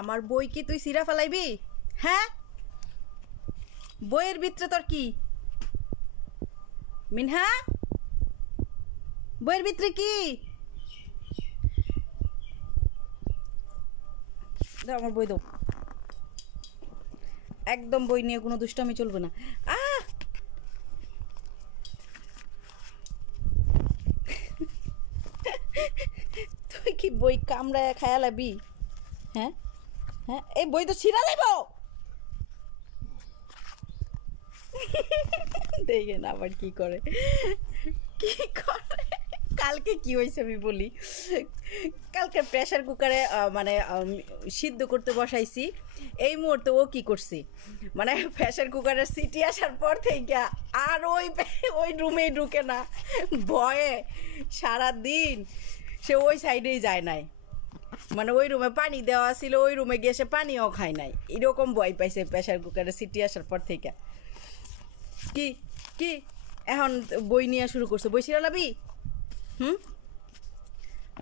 আমার বই কি তুই সিরা ফেলাইবি? হ্যাঁ, বইয়ের ভিতরে তোর কি? মিনহা, বইয়ের ভিতরে কি? দাও আমার বই দাও। একদম বই নিয়ে কোনো দুষ্টামি চলবে না। তুই কি বই কামড়ায় খায়ালাবি? হ্যাঁ হ্যাঁ, এই বই তো ছিঁড়া যাইব। দেখেন আবার কি করে, কি করে। কালকে কি হয়েছে আমি বলি। কালকে প্রেশার কুকারে মানে সিদ্ধ করতে বসাইছি। এই মুহূর্তে ও কি করছি, মানে প্রেশার কুকারের সিটি আসার পর থেকে আর ওই রুমেই ঢুকে না। ভয়ে সারাদিন সে ওই সাইডেই যায় নাই। মানে ওই রুমে পানি দেওয়া ছিল, ওই রুমে গিয়ে সে পানিও খায় নাই। এরকম ভয় পাইছে প্রেশার কুকারের সিটি আসার পর থেকে। কি কি এখন বই নিয়ে শুরু করছে? বই ছিঁড়ালাবি?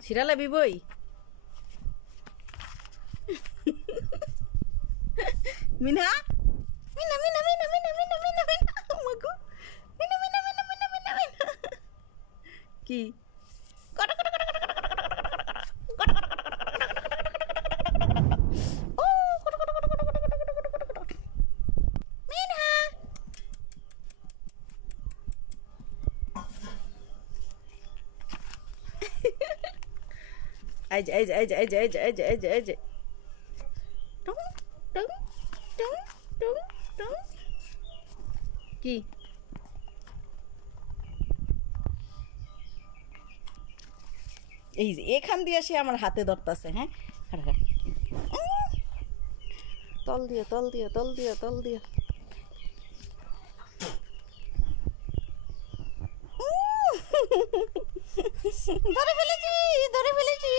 ছিঁড়ালাবি বই? মিনা, মিনা মিনা মিনা মিনা মিনা মিনা মিনা মাগো, মিনা মিনা মিনা মিনা মিনা মিনা। কি এই যে এই যে এই যে এই যে এই যে এই যে এই যে এই যে টং টং টং টং টং। কি এই যে এখান দিয়ে সে আমার হাতে ধরতেছে। হ্যাঁ, তল দিয়ে তল দিয়ে তল দিয়ে তল দিয়ে। ধরে ফেলেছি, ধরে ফেলেছি।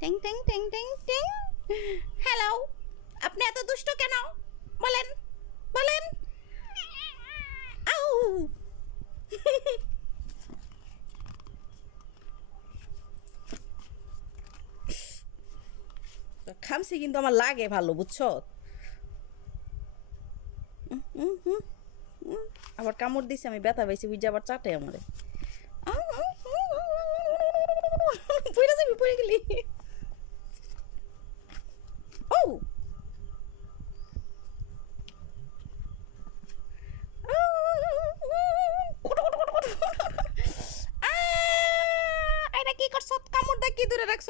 টিং টিং টিং টিং টিং। হ্যালো, আপনি এত দুষ্ট কেন? বলেন বলেন। আউ খামছি কিন্তু আমার লাগে ভালো, বুঝছো? আবার কামড় দিছে, আমি ব্যথা পাইছি, বুঝে আবার চাটে আমারে। পড়ে যাবি, পড়ে গেলি। ও এটা কি করছ? কামড় দা কি দূরে রাখছ?